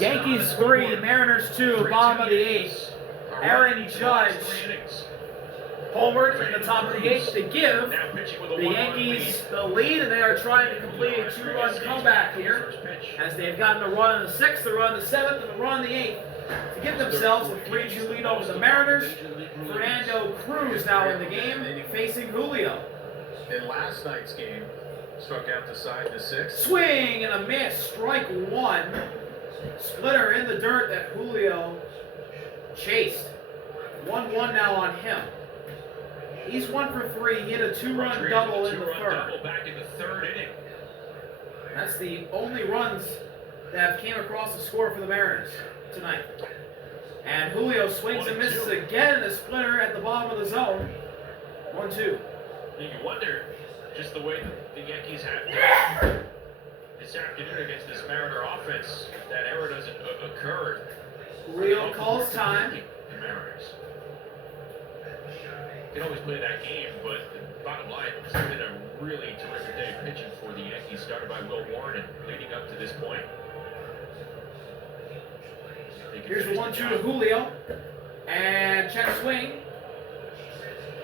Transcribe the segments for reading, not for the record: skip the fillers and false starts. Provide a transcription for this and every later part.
Yankees 3, Mariners 2, bottom of the 8th. Aaron Judge homered in the top of the 8th to give the Yankees the lead, and they are trying to complete a 2-run comeback here, as they've gotten a run in the 6th, a run in the 7th, and a run in the 8th to give themselves a 3-2 lead over the Mariners. Fernando Cruz now in the game, facing Julio. In last night's game, struck out the side in the 6th. Swing and a miss, strike 1. Splitter in the dirt that Julio chased. 1-1 now on him. He's 1 for 3. He hit a 2-run double in the third. Back in the third inning. That's the only runs that have came across the score for the Mariners tonight. And Julio swings and misses again in the splitter at the bottom of the zone. 1-2. You wonder just the way the Yankees have this afternoon against this Mariner offense, that error doesn't occur. Julio calls time. The Mariners can always play that game, but the bottom line, it's been a really terrific day of pitching for the Yankees, started by Will Warren and leading up to this point. Here's the 1-2 to Julio. And check swing.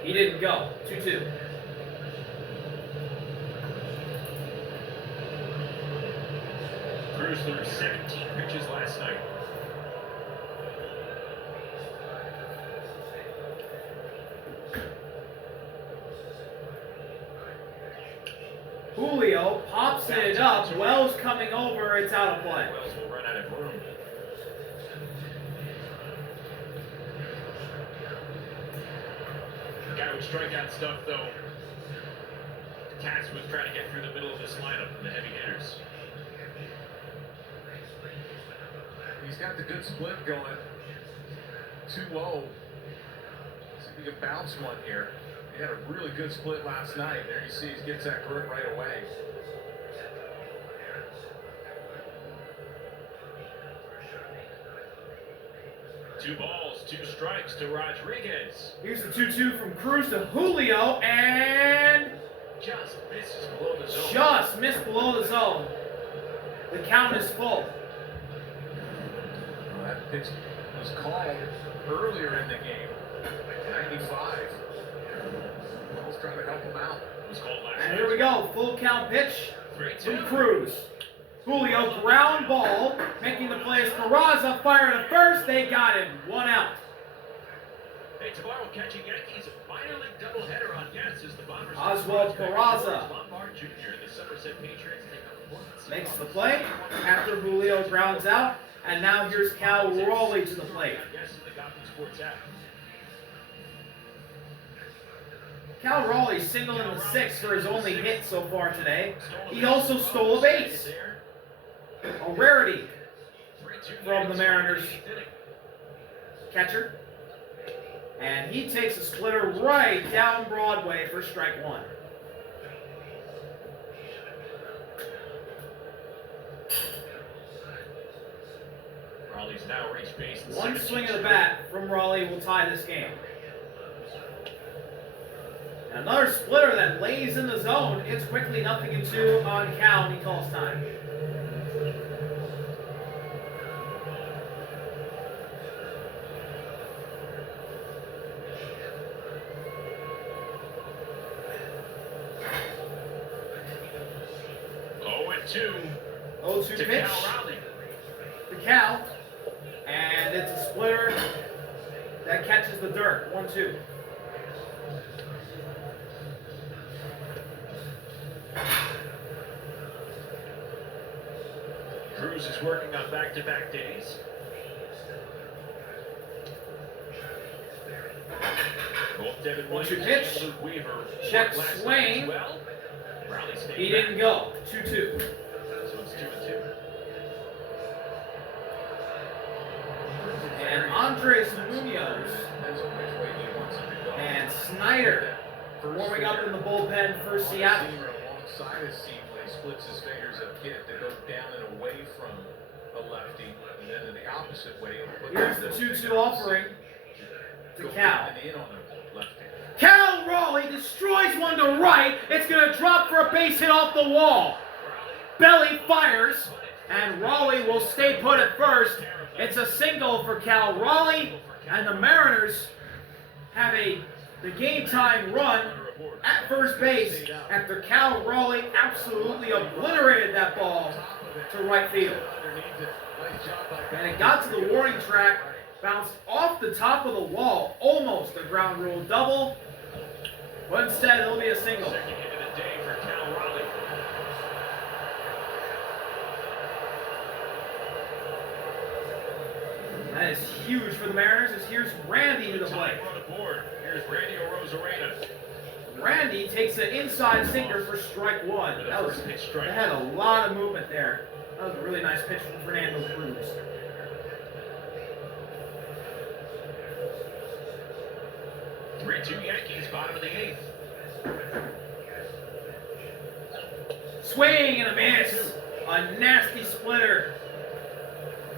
He didn't go. 2-2. Cruz threw 17 pitches last night. Julio pops it up. Wells coming over. It's out of play. Wells will run out of room. The guy with strikeout stuff, though. Katz was trying to get through the middle of this lineup from the heavy hitters. He's got the good split going. 2-0. See if we can bounce one here. He had a really good split last night. There you see he gets that grip right away. Two balls, 2 strikes to Rodriguez. Here's the 2-2 from Cruz to Julio, and just misses below the zone. Just missed below the zone. The count is full. That pitch was called earlier in the game. 95. Wells trying to help him out. It was called last And night. here we go. Full count pitch from Cruz. Julio ground ball, making the play is Peraza, firing to first. They got him. 1 out. Hey, tomorrow catching Yankees minor league doubleheader on Yes as the Bombers. Oswald Peraza Lombard Jr. The Somerset Patriots makes the play after Julio grounds out. And now here's Cal Raleigh to the plate. Cal Raleigh singled in the 6th for his only hit so far today. He also stole a base. A rarity from the Mariners catcher. And he takes a splitter right down Broadway for strike 1. Raleigh's now reached base. One swing of the bat from Raleigh will tie this game. And another splitter that lays in the zone. It's quickly 0-2 on Cal, and he calls time. Two. 0-2 pitch to Cal, and it's a splitter that catches the dirt. 1-2. Cruz is working on back-to-back days. Both 1-2 pitch. Check swing. He didn't go. 2-2. So it's 2-2. And Andres Munoz and Snyder warming up in the bullpen for Seattle. Alongside his seam when he splits his fingers up kid to go down and away from a lefty, and then in the opposite way. Here's the 2-2 offering to Cal. Cal Raleigh destroys one to right. It's going to drop for a base hit off the wall. Belly fires. And Raleigh will stay put at first. It's a single for Cal Raleigh, and the Mariners have the game time run at first base after Cal Raleigh absolutely obliterated that ball to right field. And it got to the warning track, bounced off the top of the wall, almost a ground rule double, but instead it'll be a single. That is huge for the Mariners, as here's Randy to the plate. Here's Randy Arozarena. Randy takes an inside sinker for strike one. That had a lot of movement there. That was a really nice pitch from Fernando Cruz. Three-two Yankees, bottom of the eighth. Swing and a miss. A nasty splitter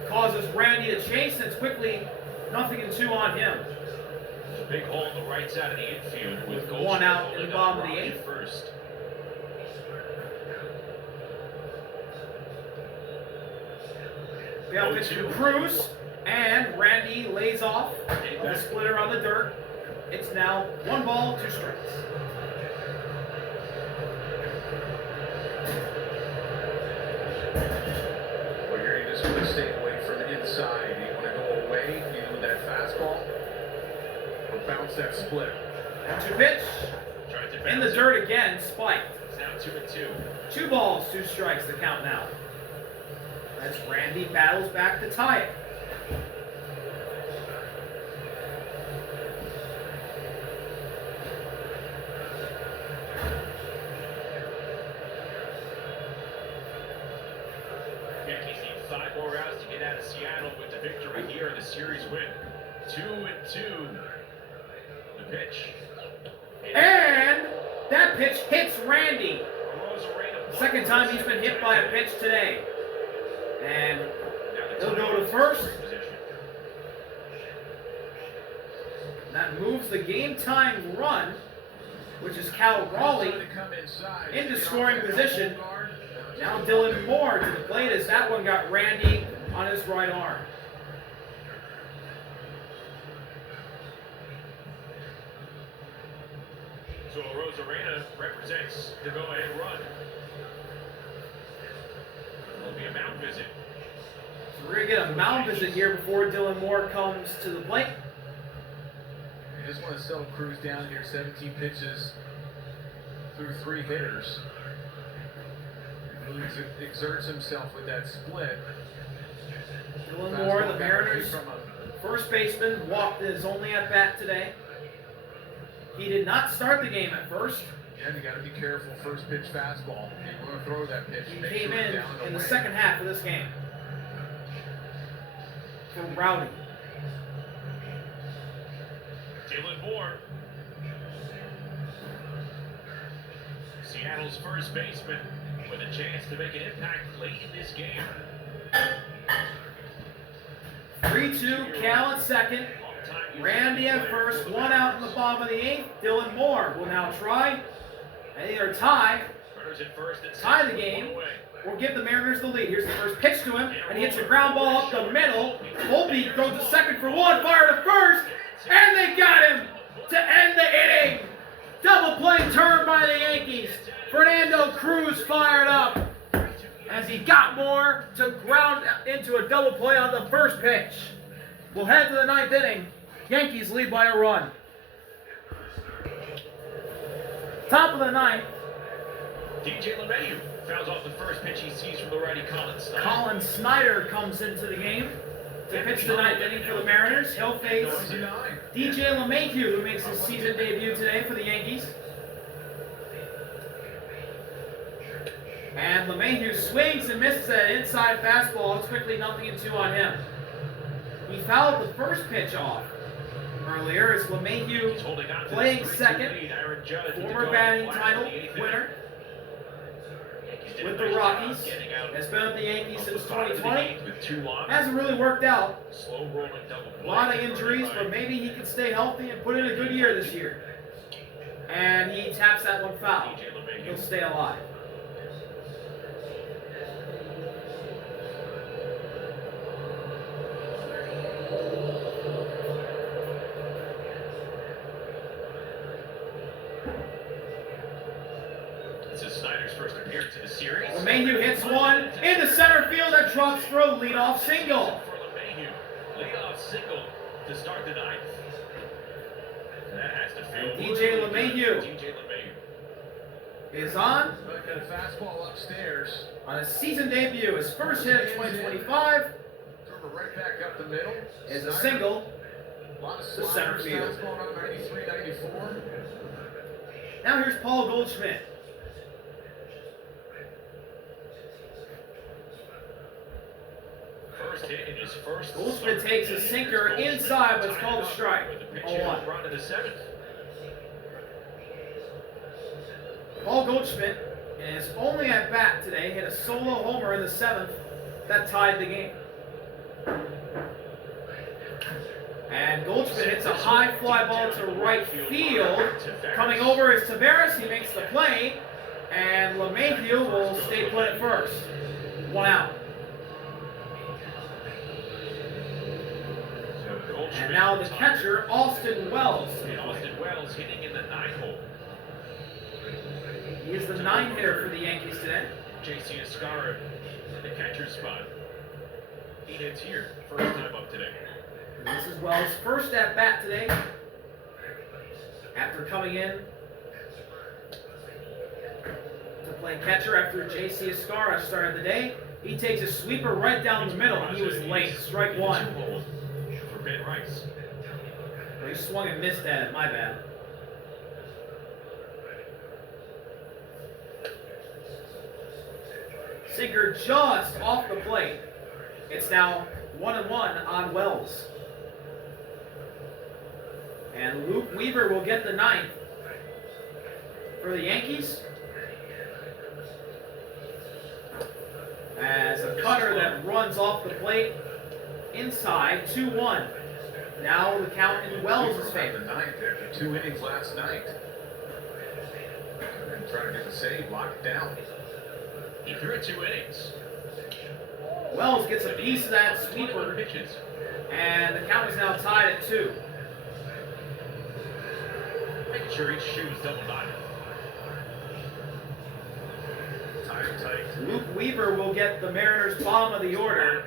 causes Randy to chase, and it's quickly 0-2 on him. Big hole on the right side of the infield with one out in the bottom of the eighth. First. The out pitch to Cruz, and Randy lays off the splitter on the dirt. It's now 1 ball, 2 strikes. Well, here you just want to stay away from the inside. You want to go away, either with that fastball or bounce that split. 2 pitch. In the dirt again, spike. It's now 2-2. 2 balls, 2 strikes to count now. As Randy battles back to tie it. Yankees need 5 more rounds to get out of Seattle with the victory here and the series win. 2-2. The pitch. And that pitch hits Randy. Second time he's been hit by a pitch today. And he'll go to first. That moves the game time run, which is Cal Raleigh, into scoring position. Now Dylan Moore to the plate as that one got Randy on his right arm. So Arozarena represents the go-ahead run. It'll be a mound visit. So we're going to get a mound visit here before Dylan Moore comes to the plate. You just want to settle Cruz down here, 17 pitches through 3 hitters. He exerts himself with that split. Dylan Moore, the Mariners' first baseman, walked his only at bat today. He did not start the game at first. Yeah, you got to be careful. First pitch fastball. You want to throw that pitch. He came in the second half of this game for Rowdy. Dylan Moore, Seattle's first baseman, with a chance to make an impact late in this game. 3-2, Cal at second. Randy at first, 1 out in the bottom of the 8th. Dylan Moore will now try and either tie the game or give the Mariners the lead. Here's the first pitch to him, and he hits a ground ball up the middle. Volpe throws to second for 1, fire to first, and they got him to end the inning. Double play turn by the Yankees. Fernando Cruz fired up as he got Moore to ground into a double play on the first pitch. We'll head to the 9th inning. Yankees lead by a run. Top of the 9th. DJ LeMahieu fouls off the first pitch he sees from the righty Colin Snyder. Colin Snyder comes into the game to pitch the 9th inning for the Mariners. He'll face DJ LeMahieu, who makes his season debut today for the Yankees. And LeMahieu swings and misses that inside fastball. It's quickly 0-2 on him. He fouled the first pitch off earlier as LeMahieu playing second, former batting title winner with the Rockies, has been with the Yankees since 2020. Hasn't really worked out. A lot of injuries, but maybe he can stay healthy and put in a good year this year. And he taps that one foul. He'll stay alive. LeMahieu hits one into center field that drops for a leadoff single. For LeMahieu. Leadoff single to start the ninth. That has to feel DJ LeMahieu DJ LeMahieu is on got a fastball upstairs. a season debut. His first hit of 2025 Throw right back up the middle. is a single A lot of to center field. fastball on 93, 94. Now here's Paul Goldschmidt. First hit in his first. Goldschmidt takes a sinker inside, but it's called a strike. With a pitch 0-1. run to the seventh. Paul Goldschmidt, in his only at bat today, hit a solo homer in the seventh that tied the game. And Goldschmidt hits a high fly ball to right field. Coming over is Tavares. He makes the play, and LeMahieu will stay put at first. 1 out. And now the catcher, Austin Wells. Austin Wells hitting in the 9-hole. He is the 9-hitter for the Yankees today. J.C. Escara in the catcher's spot. He hits here, first time up today. And this is Wells' first at bat today. After coming in to play catcher after J.C. Escara started the day, he takes a sweeper right down the middle. He was late. Strike 1. For Ben Rice. Well, he swung and missed at it. My bad. Sinker just off the plate. It's now 1-1 on Wells. And Luke Weaver will get the 9th for the Yankees. As a cutter that runs off the plate inside, 2-1. Now the count in Wells' favor. The 9th after 2 innings last night. And trying to get the save, lock it down. He threw it 2 innings. Wells gets a piece of that sweeper, Pitches. and the count is now tied at 2. Making sure each shoe is double dotted. Tight. Luke Weaver will get the Mariners' bottom of the order.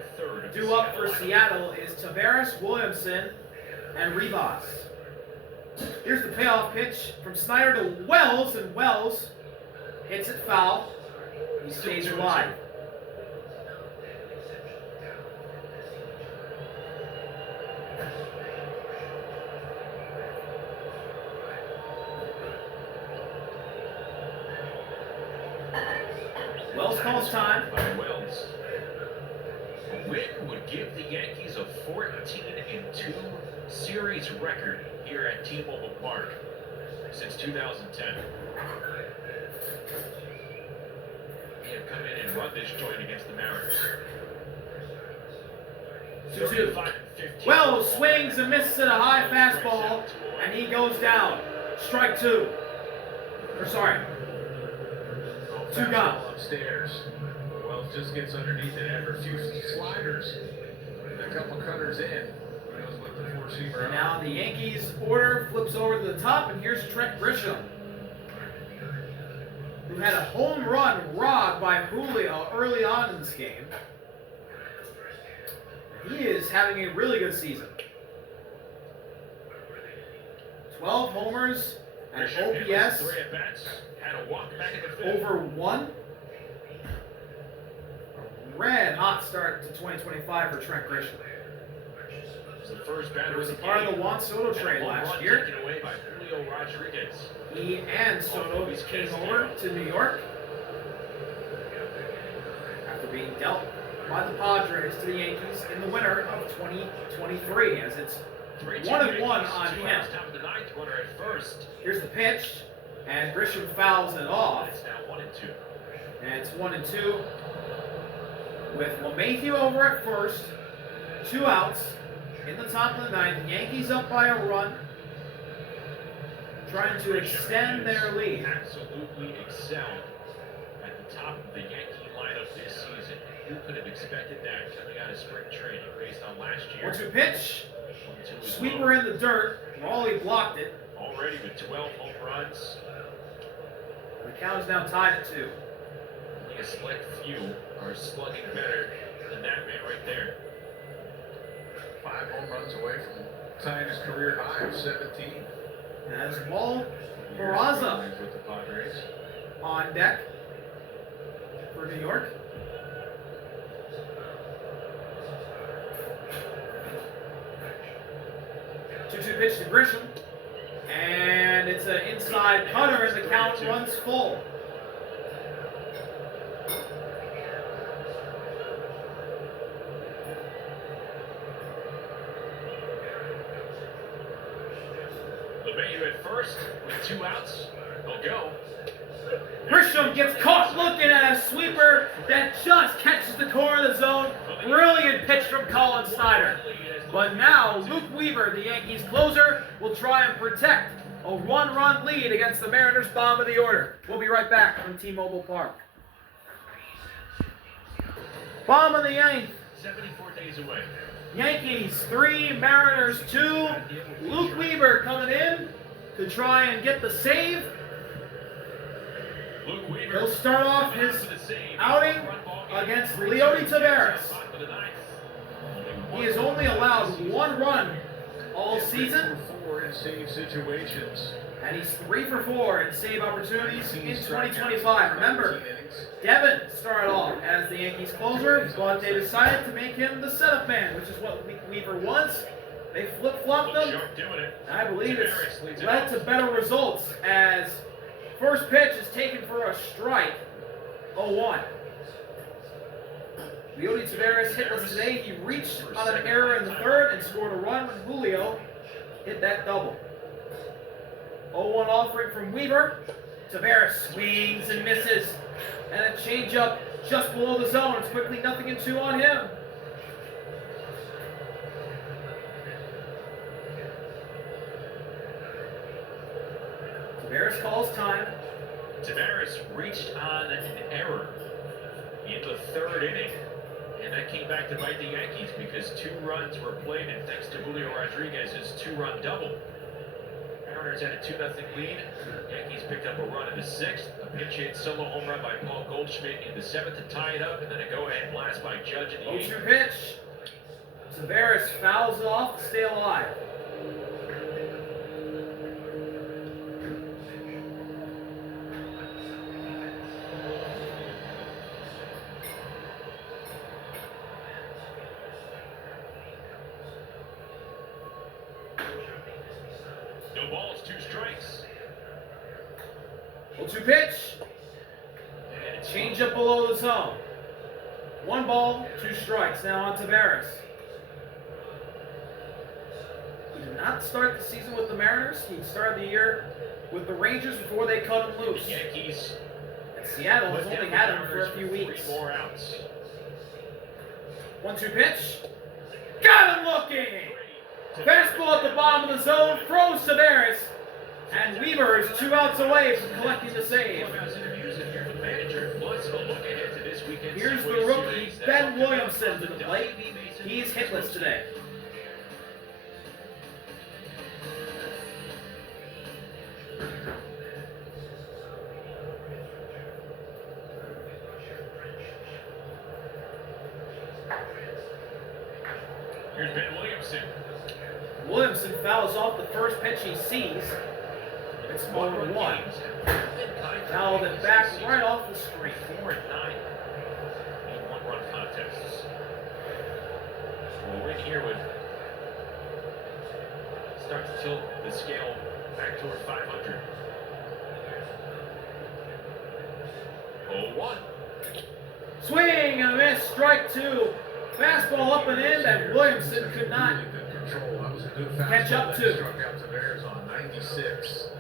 Due up for Seattle is Tavares, Williamson, and Rivas. Here's the payoff pitch from Snyder to Wells, and Wells hits it foul. He stays alive. Wells calls time. By Wells. A win would give the Yankees a 14-2 series record here at T-Mobile Park since 2010. They have come in and run this joint against the Mariners. 2-2. 35-15. Wells swings and misses at a high fastball, and he goes down. Strike 2. Or sorry, 2 gone. Upstairs. Wells just gets underneath it after a few sliders. And a couple cutters in. Goes with the four-seamer. And now the Yankees order flips over to the top, and here's Trent Grisham, who had a home run robbed by Julio early on in this game. He is having a really good season. 12 homers, and OPS 3 at-bats. Had a walk back in the fifth. over 1. A red hot start to 2025 for Trent Grisham. The first batter It was a of the part of game. the Juan Soto trade And a home last run year. taken away by Julio Rodriguez. He and Soto came over to New York after being dealt by the Padres to the Yankees in the winter of 2023, as it's 1-1 on him. Top of the ninth, runner at first. Here's the pitch, and Grisham fouls it off, It's now 1-2. and it's 1-2 with LeMahieu over at first, 2 outs in the top of the ninth. The Yankees up by a run, trying to extend their lead. Absolutely excelled at the top of the Yankee lineup this season. Who could have expected that coming out of spring training based on last year? 1-2 pitch, 1-2 is sweeper in the dirt. Raleigh blocked it. already with 12 home runs. The count is now tied at 2. Only a select few are slugging better than that man right there. 5 home runs away from tying his career high of 17. As Walt Peraza with the Padres on deck for New York. Two-two pitch to Grisham, and it's an inside cutter as the count runs full. LeMahieu at first with 2 outs. He'll go. Grisham gets caught looking at a sweeper that just catches the core of the zone. Brilliant pitch from Colin Snyder. But now Luke Weaver, the Yankees closer, will try and protect a one-run lead against the Mariners' bottom of the order. We'll be right back from T-Mobile Park. Bottom of the 8th. 74 days away. Yankees 3, Mariners 2. Luke Weaver coming in to try and get the save. Luke Weaver. He'll start off his outing against Leody Taveras. He has only allowed 1 run all season, 4 in save situations. and he's 3 for 4 in save opportunities in 2025. Remember, Devin started off as the Yankees closer, but they decided to make him the setup man, which is what Weaver was. They flip-flopped him, and I believe it's led to better results as first pitch is taken for a strike, 0-1. Leody Taveras hitless today. He reached on an error in the 3rd and scored a run when Julio hit that double. 0-1 offering from Weaver. Taveras swings and misses. And a changeup just below the zone. It's quickly 0-2 on him. Taveras calls time. Taveras reached on an error in the 3rd inning. And that came back to bite the Yankees because 2 runs were played, and thanks to Julio Rodriguez's 2-run double. Mariners had a 2-0 lead. Yankees picked up a run in the 6th. A pinch hit solo home run by Paul Goldschmidt in the 7th to tie it up, and then a go-ahead blast by Judge in the 8th. 0-2 pitch. Taveras fouls off to stay alive. No balls, 2 strikes. 0-2 pitch. Change up below the zone. 1 ball, 2 strikes. Now on Taveras. He did not start the season with the Mariners. He started the year with the Rangers before they cut him loose. The Yankees. And Seattle has only had him for a few weeks. 3 more outs. 1-2 pitch. Got him looking! Fastball at the bottom of the zone, throws Taveras, and Weaver is 2 outs away from collecting the save. Here's the rookie, Ben Williamson, to the plate. He's hitless today. Here's Ben Williamson. Williamson fouls off the first pitch he sees. It's 1-1. Fouled it back right off the screen. 4 and 9 in 1-run contests. Well, Rick here would start to tilt the scale back toward 500. 0-1. Swing and a miss, strike 2. Fastball up and in that Williamson could not catch up to. Struck out Taveras on 96.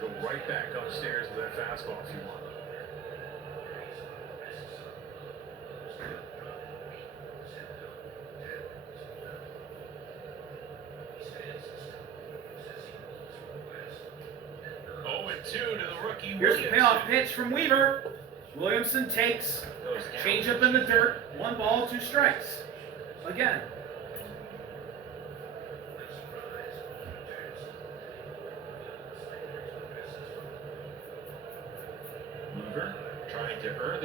Go right back upstairs with that fastball if you want. Oh, and 2 to the rookie. Here's the payoff pitch from Weaver. Williamson takes, change up in the dirt, 1 ball, 2 strikes. Again.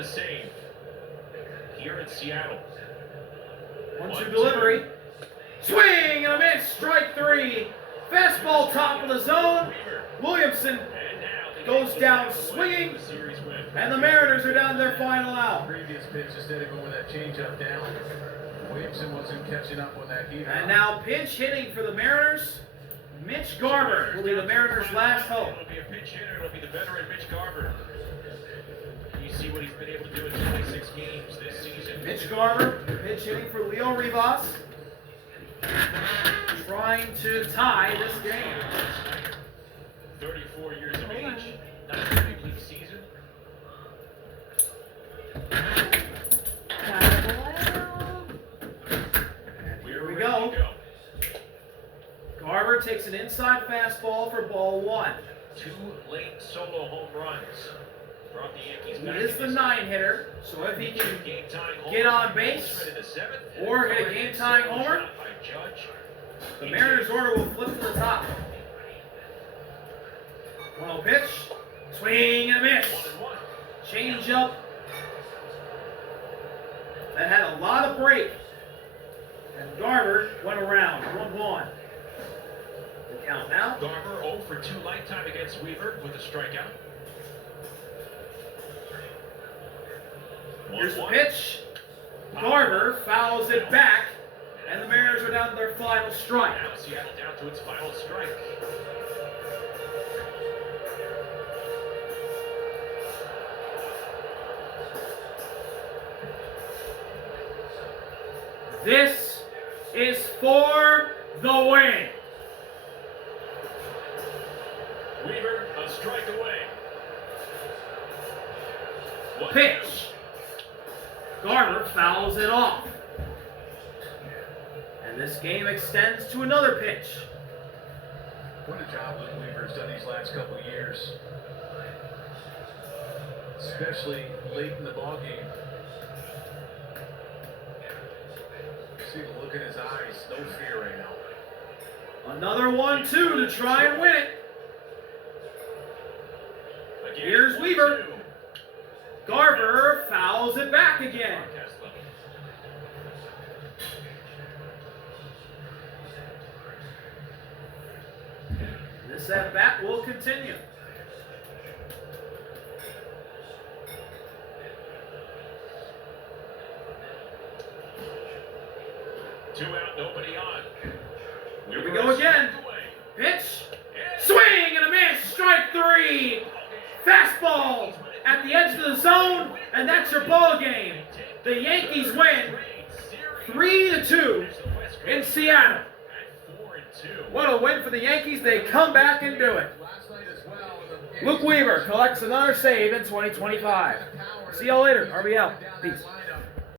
the save here in Seattle. 1-2 delivery. Swing and a miss. Strike 3. Fastball top of the zone. Williamson goes down swinging, and the Mariners are down to their final out. Previous pitch, instead of going with that changeup down, Williamson wasn't catching up on that heat. And now pinch hitting for the Mariners. Mitch Garver will be the Mariners' last hope. It'll be a pinch hitter. It'll be the veteran Mitch Garver. You see what he's been able to do in 26 games this season. Mitch Garver pinch hitting for Leo Rivas, trying to tie this game. 34 years of age, not a big league season. Here we go. Garver takes an inside fastball for ball 1. 2 late solo home runs brought the Yankees He back. is the 9-hitter, so if he can get on base or hit a game-tying homer, the Mariners' order will flip to the top. 1-0 pitch. Swing and a miss. Change up. That had a lot of break. And Garver went around. 1-1. The count now. Garver 0 for 2 lifetime against Weaver with a strikeout. Here's the pitch. Garver fouls it back. And the Mariners are down to their final strike. Now Seattle down to its final strike. This is for the win. Weaver, a strike away. Pitch. Garver fouls it off. And this game extends to another pitch. What a job Luke Weaver's done these last couple of years. Especially late in the ballgame. See the look in his eyes, no fear right now. Another 1-2 to try and win it. Again, Here's Weaver. 1-2. Garver fouls it back again. This at-bat will continue. Two out, nobody on. Here we go again. Pitch. Swing and a miss. Strike 3. Fastball at the edge of the zone, and that's your ball game. The Yankees win 3-2 in Seattle. What a win for the Yankees. They come back and do it. Luke Weaver collects another save in 2025. See y'all later. RBL. Peace.